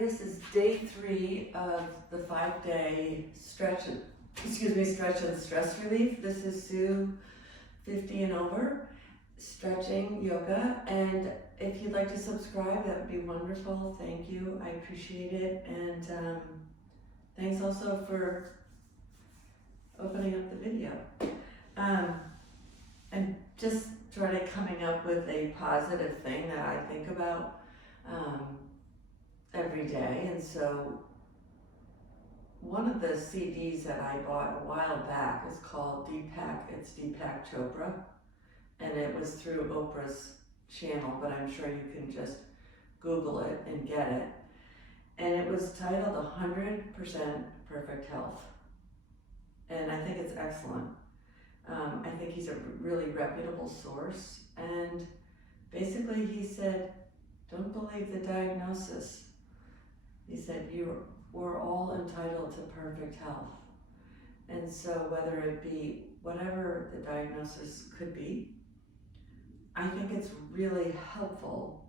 this is day 3 of the 5-day stretch and stress relief. This is Sue, 50 and over, stretching yoga. And if you'd like to subscribe, that would be wonderful. Thank you, I appreciate it. And thanks also for opening up the video. And just try to coming up with a positive thing that I think about every day. And so one of the CDs that I bought a while back is called Deepak Chopra, and it was through Oprah's channel, but I'm sure you can just Google it and get it. And it was titled 100% Perfect Health. And I think it's excellent. I think he's a really reputable source. And basically he said, don't believe the diagnosis. He said, we're all entitled to perfect health. And so whether it be whatever the diagnosis could be, I think it's really helpful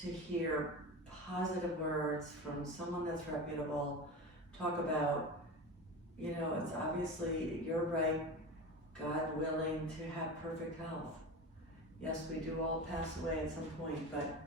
to hear positive words from someone that's reputable, talk about, it's obviously, you're right, God willing to have perfect health. Yes, we do all pass away at some point, but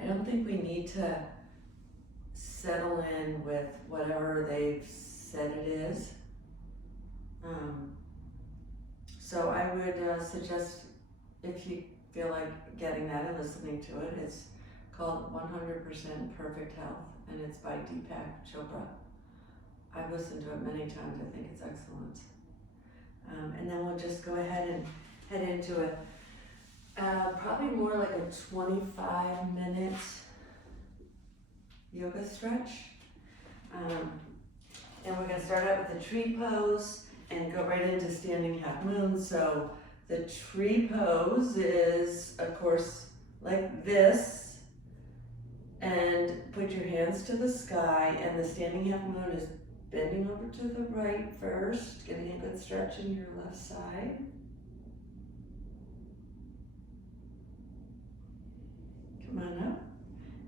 I don't think we need to settle in with whatever they've said it is. So I would suggest, if you feel like getting that and listening to it, it's called 100% Perfect Health, and it's by Deepak Chopra. I've listened to it many times. I think it's excellent. And then we'll just go ahead and head into it. Probably more like a 25-minute yoga stretch. And we're gonna start out with the tree pose and go right into standing half moon. So the tree pose is, of course, like this, and put your hands to the sky, and the standing half moon is bending over to the right first, getting a good stretch in your left side. Come on up,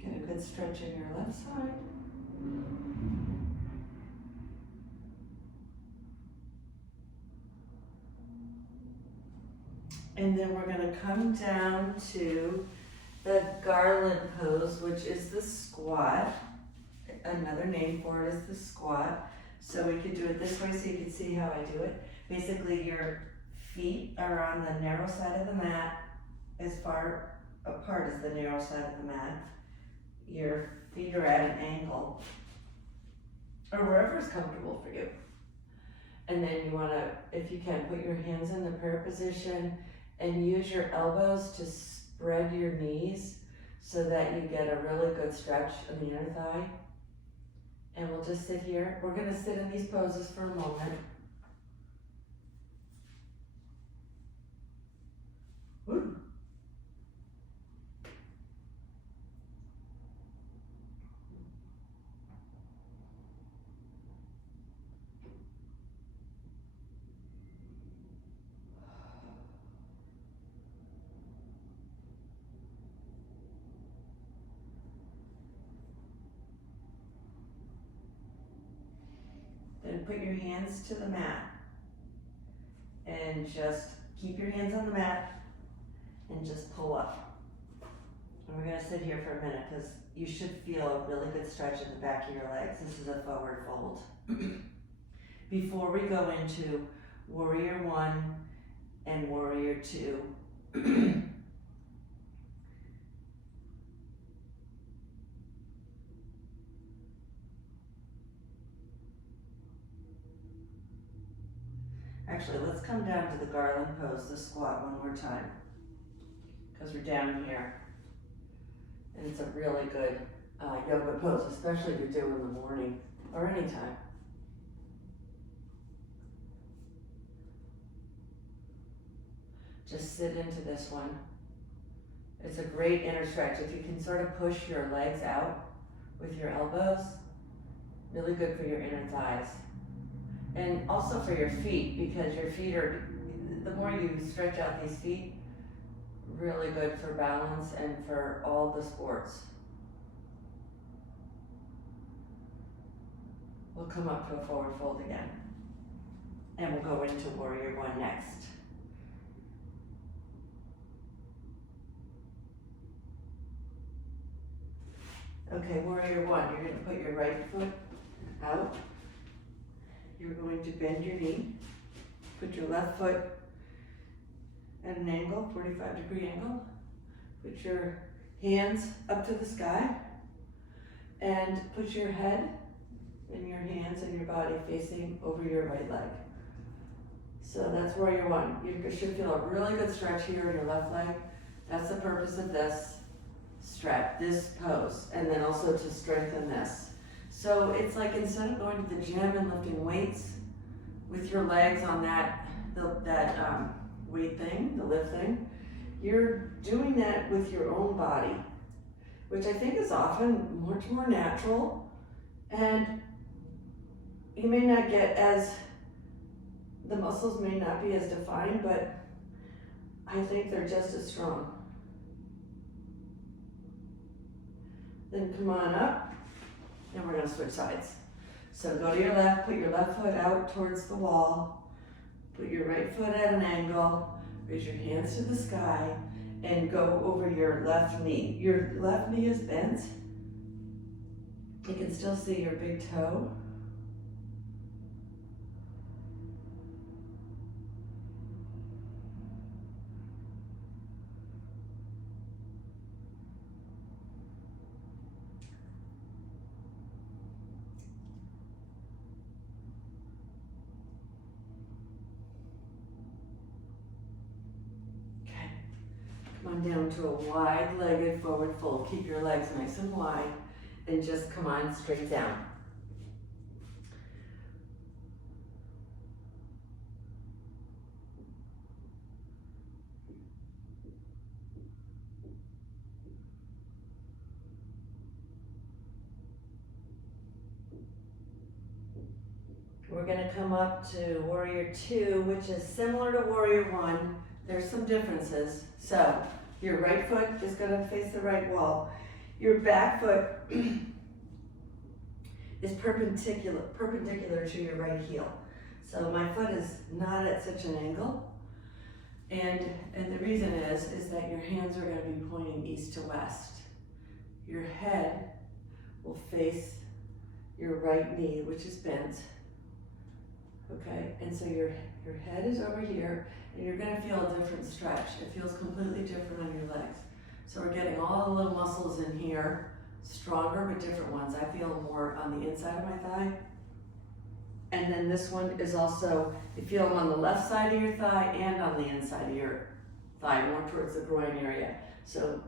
get a good stretch in your left side. And then we're going to come down to the garland pose, which is the squat. Another name for it is the squat. So we could do it this way so you can see how I do it. Basically, your feet are on the narrow side of the mat, as far apart as the narrow side of the mat. Your feet are at an angle, or wherever is comfortable for you. And then you want to, if you can, put your hands in the prayer position and use your elbows to spread your knees so that you get a really good stretch in the inner thigh. And we'll just sit here. We're going to sit in these poses for a moment. Woo. Then put your hands to the mat and just keep your hands on the mat and just pull up. And we're going to sit here for a minute because you should feel a really good stretch in the back of your legs. This is a forward fold. Before we go into warrior 1 and warrior 2, actually, let's come down to the garland pose, the squat, one more time, because we're down here. And it's a really good yoga pose, especially to do in the morning or anytime. Just sit into this one. It's a great inner stretch. If you can sort of push your legs out with your elbows, really good for your inner thighs. And also for your feet, because your feet are, the more you stretch out these feet, really good for balance and for all the sports. We'll come up to a forward fold again. And we'll go into warrior one next. Okay, warrior one, you're gonna put your right foot out. You're going to bend your knee. Put your left foot at an angle, 45-degree angle. Put your hands up to the sky. And put your head and your hands and your body facing over your right leg. So that's warrior one. You should feel a really good stretch here in your left leg. That's the purpose of this stretch, this pose, and then also to strengthen this. So it's like instead of going to the gym and lifting weights with your legs on that weight thing, the lift thing, you're doing that with your own body, which I think is often much more natural, and you may not get as, the muscles may not be as defined, but I think they're just as strong. Then come on up, and we're gonna switch sides. So go to your left, put your left foot out towards the wall, put your right foot at an angle, raise your hands to the sky, and go over your left knee. Your left knee is bent. You can still see your big toe. Come on down to a wide-legged forward fold. Keep your legs nice and wide and just come on straight down. We're going to come up to warrior two, which is similar to warrior one. There's some differences. So your right foot is going to face the right wall. Your back foot is perpendicular to your right heel. So my foot is not at such an angle. And the reason is that your hands are going to be pointing east to west. Your head will face your right knee, which is bent. Okay, and so your head is over here, and you're going to feel a different stretch. It feels completely different on your legs. So we're getting all the little muscles in here, stronger but different ones. I feel more on the inside of my thigh. And then this one is also, you feel them on the left side of your thigh and on the inside of your thigh, more towards the groin area. So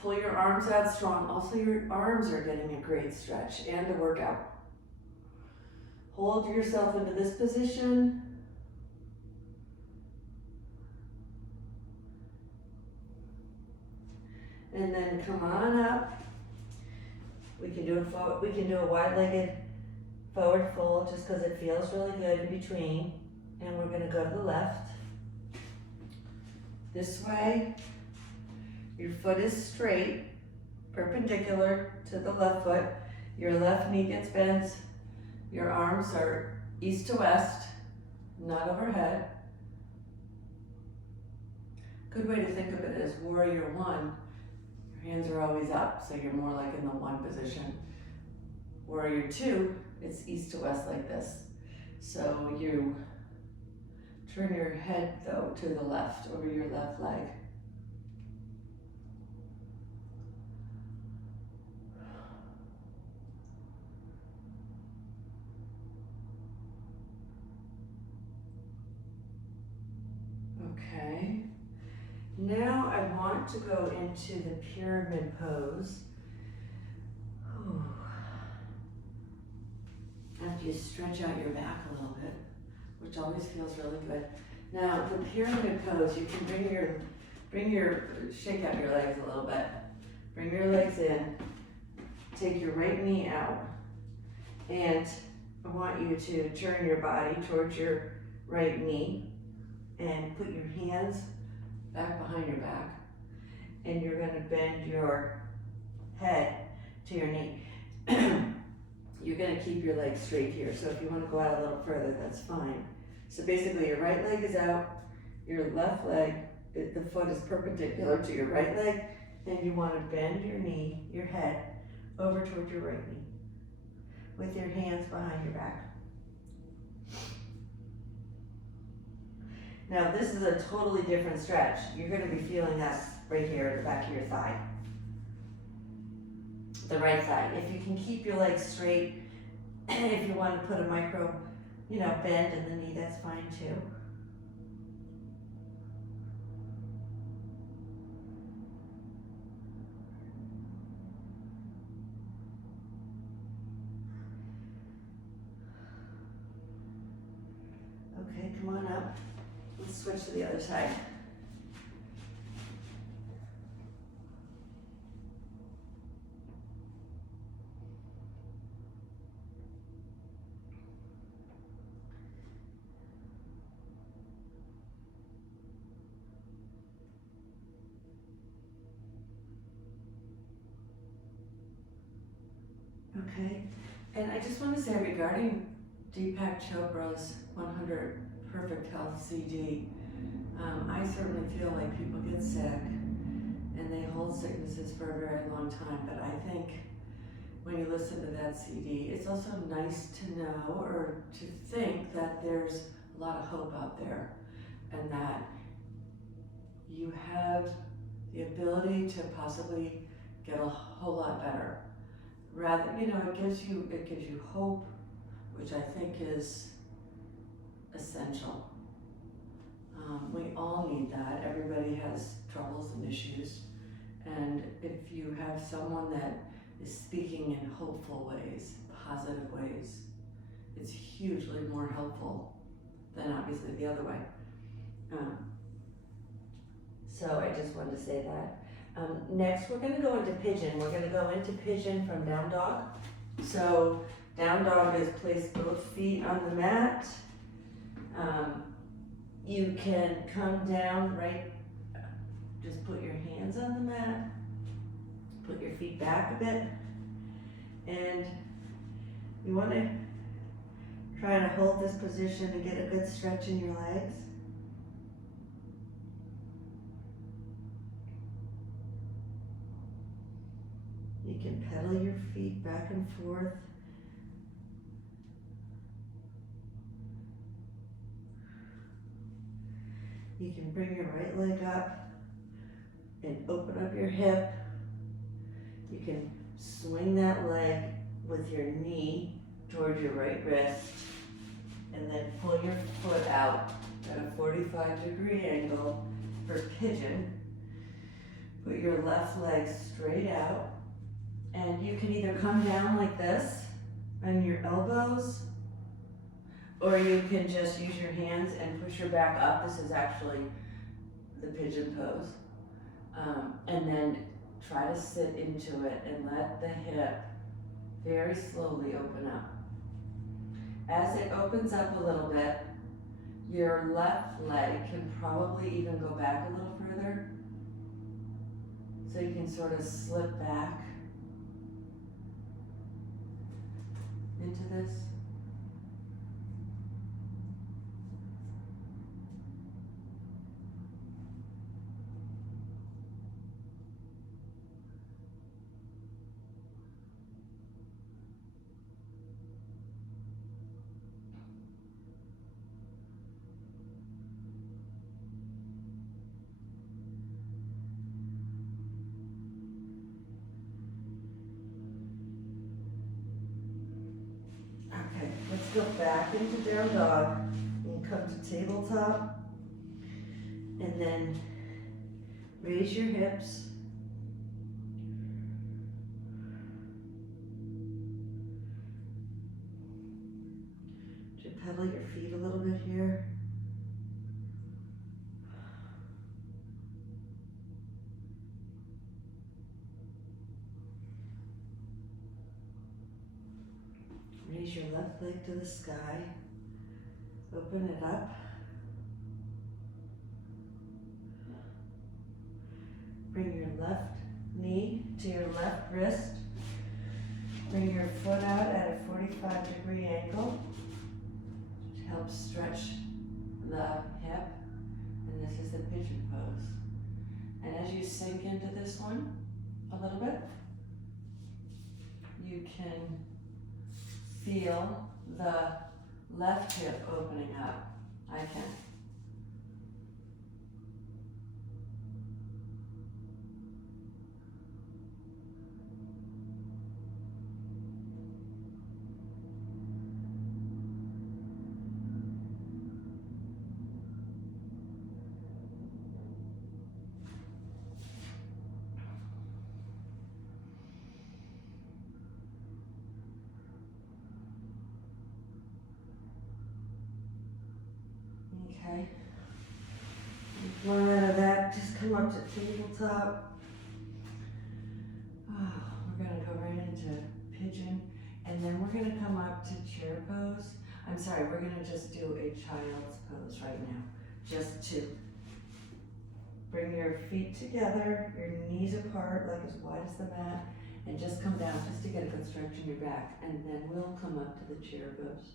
pull your arms out strong. Also your arms are getting a great stretch and a workout. Hold yourself into this position. And then come on up. We can do a wide-legged forward fold just because it feels really good in between. And we're gonna go to the left. This way. Your foot is straight, perpendicular to the left foot. Your left knee gets bent. Your arms are east to west, not overhead. Good way to think of it is warrior one. Your hands are always up, so you're more like in the one position. Warrior two, it's east to west like this. So you turn your head though to the left, over your left leg. Okay, now I want to go into the pyramid pose. Ooh. After you stretch out your back a little bit, which always feels really good. Now the pyramid pose, you can shake out your legs a little bit. Bring your legs in, take your right knee out, and I want you to turn your body towards your right knee and put your hands back behind your back, and you're going to bend your head to your knee. you're gonna keep your leg straight here. So if you wanna go out a little further, that's fine. So basically your right leg is out, your left leg, the foot is perpendicular to your right leg, and you wanna bend your knee, your head, over toward your right knee with your hands behind your back. Now this is a totally different stretch. You're gonna be feeling that right here at the back of your thigh. The right thigh. If you can keep your legs straight, and if you want to put a micro, bend in the knee, that's fine too. Okay, come on up. Let's switch to the other side. Okay, and I just want to say regarding Deepak Chopra's 100 Perfect Health CD, I certainly feel like people get sick and they hold sicknesses for a very long time, but I think when you listen to that CD, it's also nice to know or to think that there's a lot of hope out there and that you have the ability to possibly get a whole lot better. Rather, it gives you hope, which I think is essential. We all need that. Everybody has troubles and issues. And if you have someone that is speaking in hopeful ways, positive ways, it's hugely more helpful than obviously the other way. So I just wanted to say that. Next, we're going to go into pigeon. We're going to go into pigeon from down dog. So down dog is place both feet on the mat. You can come down right, just put your hands on the mat, put your feet back a bit, and you want to try to hold this position to get a good stretch in your legs. You can pedal your feet back and forth. You can bring your right leg up and open up your hip. You can swing that leg with your knee towards your right wrist and then pull your foot out at a 45-degree angle for pigeon. Put your left leg straight out. And you can either come down like this on your elbows, or you can just use your hands and push your back up. This is actually the pigeon pose. And then try to sit into it and let the hip very slowly open up. As it opens up a little bit, your left leg can probably even go back a little further. So you can sort of slip back into this. Okay, let's go back into down dog and come to tabletop and then raise your hips. Just pedal your feet a little bit here. Raise your left leg to the sky. Open it up. Bring your left knee to your left wrist. Bring your foot out at a help stretch the hip, and this is the pigeon pose. And as you sink into this one a little bit, you can feel the left hip opening up. I can. Okay. One out of that, just come up to tabletop. Oh, we're gonna go right into pigeon, and then we're gonna come up to chair pose. I'm sorry, we're gonna just do a child's pose right now. Just to bring your feet together, your knees apart, like as wide as the mat, and just come down just to get a good stretch in your back, and then we'll come up to the chair pose.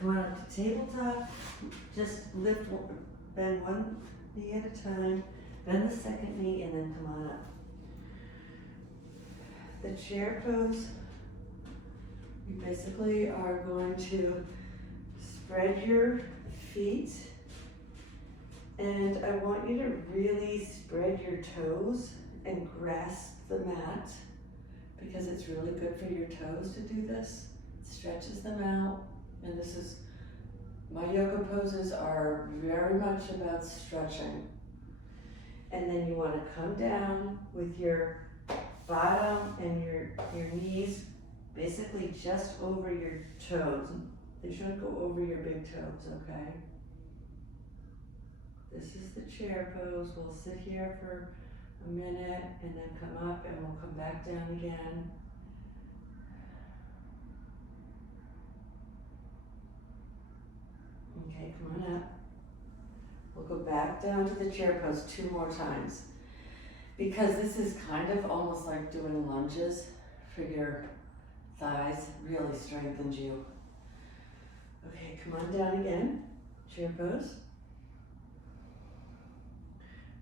Come on up to tabletop, just lift, bend one knee at a time, bend the second knee, and then come on up. The chair pose, you basically are going to spread your feet, and I want you to really spread your toes and grasp the mat, because it's really good for your toes to do this. It stretches them out. And this is, my yoga poses are very much about stretching. And then you want to come down with your bottom and your knees basically just over your toes. They shouldn't go over your big toes, okay? This is the chair pose. We'll sit here for a minute and then come up, and we'll come back down again. Okay, come on up. We'll go back down to the chair pose 2 more times, because this is kind of almost like doing lunges for your thighs. Really strengthens you. Okay, come on down again. Chair pose.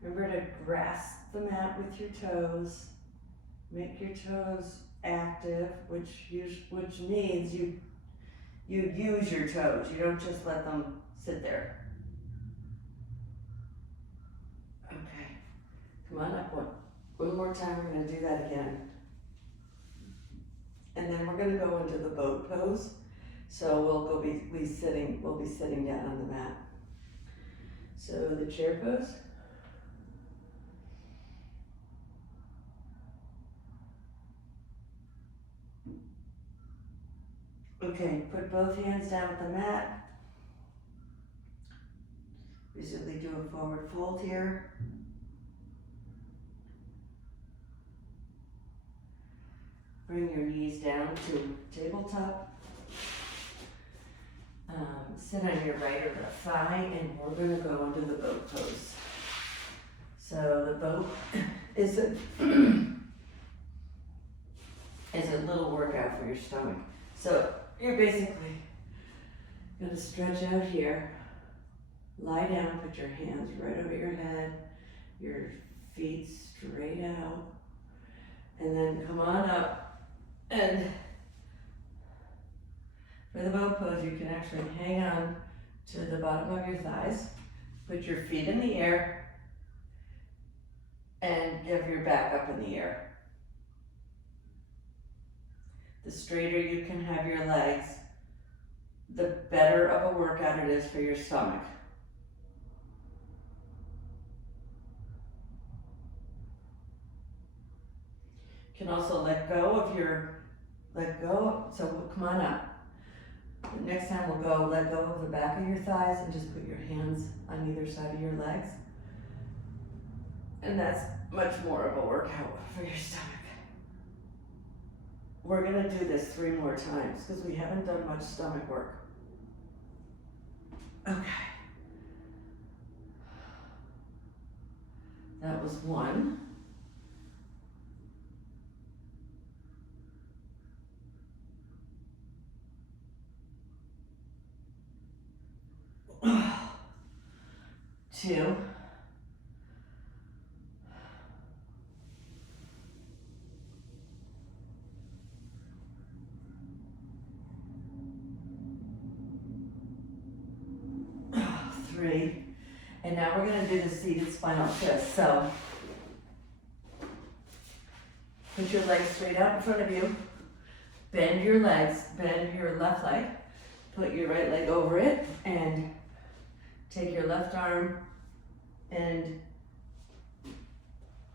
Remember to grasp the mat with your toes. Make your toes active, which means you use your toes. You don't just let them sit there. Okay, come on up one more time. We're gonna do that again. And then we're gonna go into the boat pose. So we'll be sitting down on the mat. So the chair pose. Okay, put both hands down at the mat. Basically do a forward fold here. Bring your knees down to tabletop. Sit on your right or left thigh, and we're going to go into the boat pose. So the boat is a little workout for your stomach. So you're basically going to stretch out here, lie down, put your hands right over your head, your feet straight out, and then come on up. And for the boat pose, you can actually hang on to the bottom of your thighs, put your feet in the air, and give your back up in the air. The straighter you can have your legs, the better of a workout it is for your stomach. You can also let go, so come on up. The next time we'll go, let go of the back of your thighs and just put your hands on either side of your legs. And that's much more of a workout for your stomach. We're gonna do this 3 more times because we haven't done much stomach work. Okay. That was 1. Two. 3. And now we're gonna do the seated spinal twist. So put your legs straight out in front of you. Bend your legs, bend your left leg. Put your right leg over it and take your left arm and,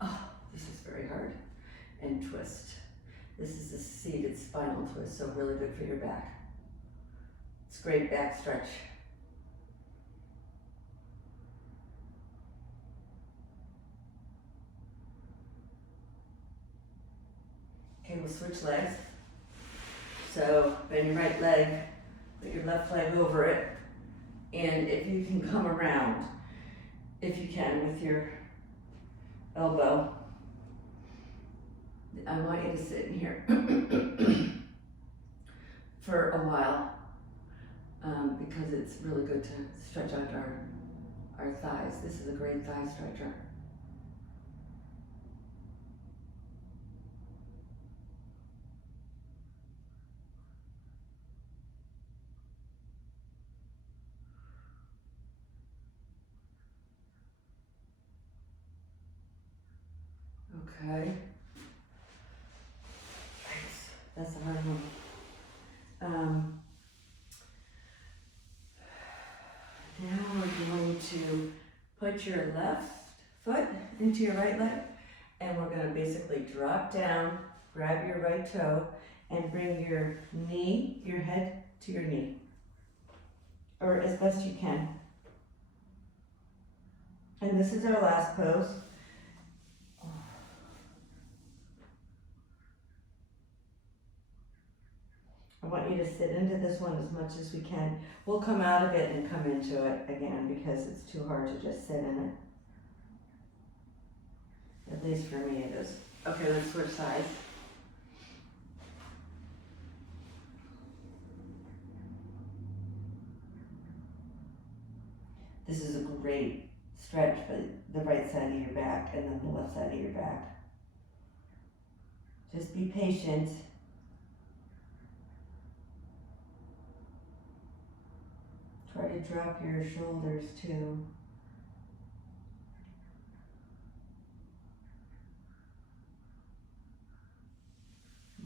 oh, this is very hard, and twist. This is a seated spinal twist, so really good for your back. It's great back stretch. Okay, we'll switch legs. So bend your right leg, put your left leg over it, and if you can come around, if you can, with your elbow, I want you to sit in here for a while, because it's really good to stretch out our thighs. This is a great thigh stretcher. Okay. That's a hard one. Now we're going to put your left foot into your right leg, and we're going to basically drop down, grab your right toe, and bring your knee, your head to your knee, or as best you can. And this is our last pose. I want you to sit into this one as much as we can. We'll come out of it and come into it again because it's too hard to just sit in it. At least for me it is. Okay, let's switch sides. This is a great stretch for the right side of your back and then the left side of your back. Just be patient. Try to drop your shoulders too.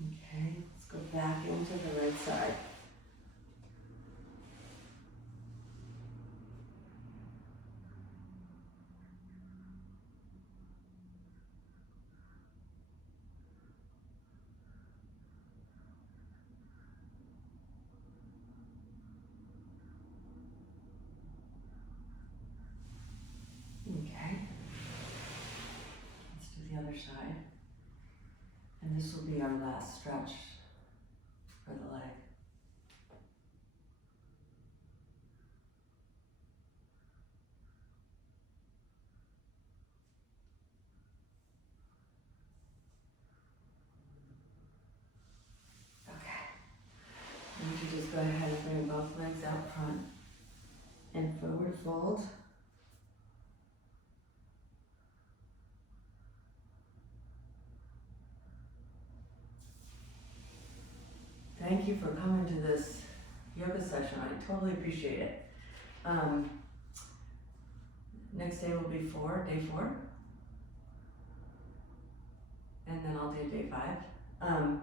Okay, let's go back into the right side. Okay, let's do the other side. And this will be our last stretch for the leg. Okay, and you can just go ahead and bring both legs out front and forward fold. Thank you for coming to this yoga session. I totally appreciate it. Next day will be day 4. And then I'll do day 5.